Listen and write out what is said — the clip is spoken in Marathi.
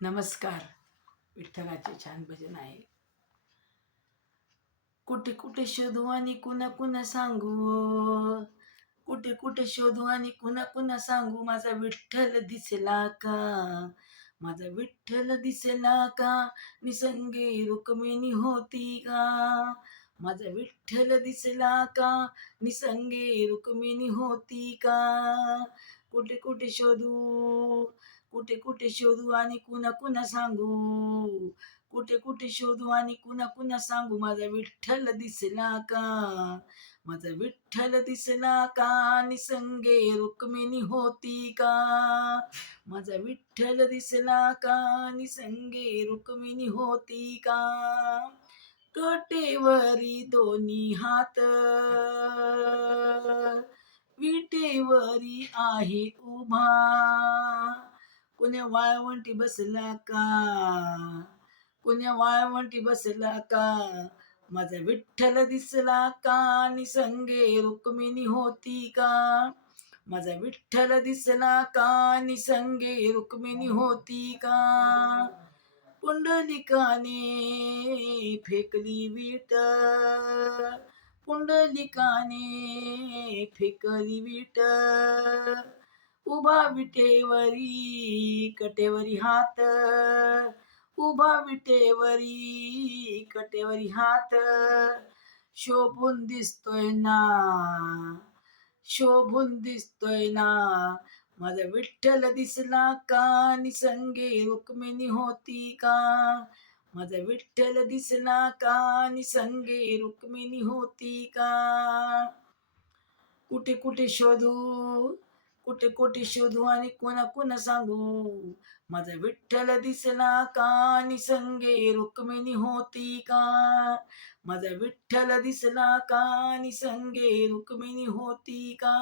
नमस्कार. विठ्ठलाचे छान भजन आहे. कुठे कुठे शोधू आणि कुणा कुणा सांगू, कुठे कुठे शोधू आणि कुणा कुणा सांगू, माझा विठ्ठल दिसला का, माझा विठ्ठल दिसला का, निसंगी रुक्मिणी होती का, माझा विठ्ठल दिसला का, निसंगी रुक्मिणी होती का. कुठे कुठे शोधू, कुठे कुठे शोधू आणि कुणा कुणा सांगू, कुठे कुठे शोधू आणि कुणा कुणा सांगू, माझा विठ्ठल दिसला का, माझा विठ्ठल दिसला का, निसंगे रुक्मिणी होती का, माझा विठ्ठल दिसला का, निसंगे रुक्मिणी होती का. कटेवरी दोन्ही हात, विटेवरी आहे उभा, कुण्या वाळवंटी बसला का, कुण्या वाळवंटी बसला का, माझा विठ्ठल दिसला का, निसंगे रुक्मिणी होती का, माझा विठ्ठल दिसला का, निसंगे रुक्मिणी होती का. पुंडलिकाने फेकली वीट, पुंडलिकाने फेकली वीट, उभा विटेवरी कटेवरी हात, उभा विटेवरी कटेवरी हात, शोभून दिसतोय ना, शोभून दिसतोय ना, माझा विठ्ठल दिसला का, निसंगे रुक्मिणी होती का, माझा विठ्ठल दिसला का, निसंगे रुक्मिणी होती का. कुठे कुठे शोधू, कुठे कुठे शोधू आणि कोणा कोणा सांगू, माझा विठ्ठल दिसला का, निसंगे रुक्मिणी होती का, माझा विठ्ठल दिसला का, निसंगे रुक्मिणी होती का.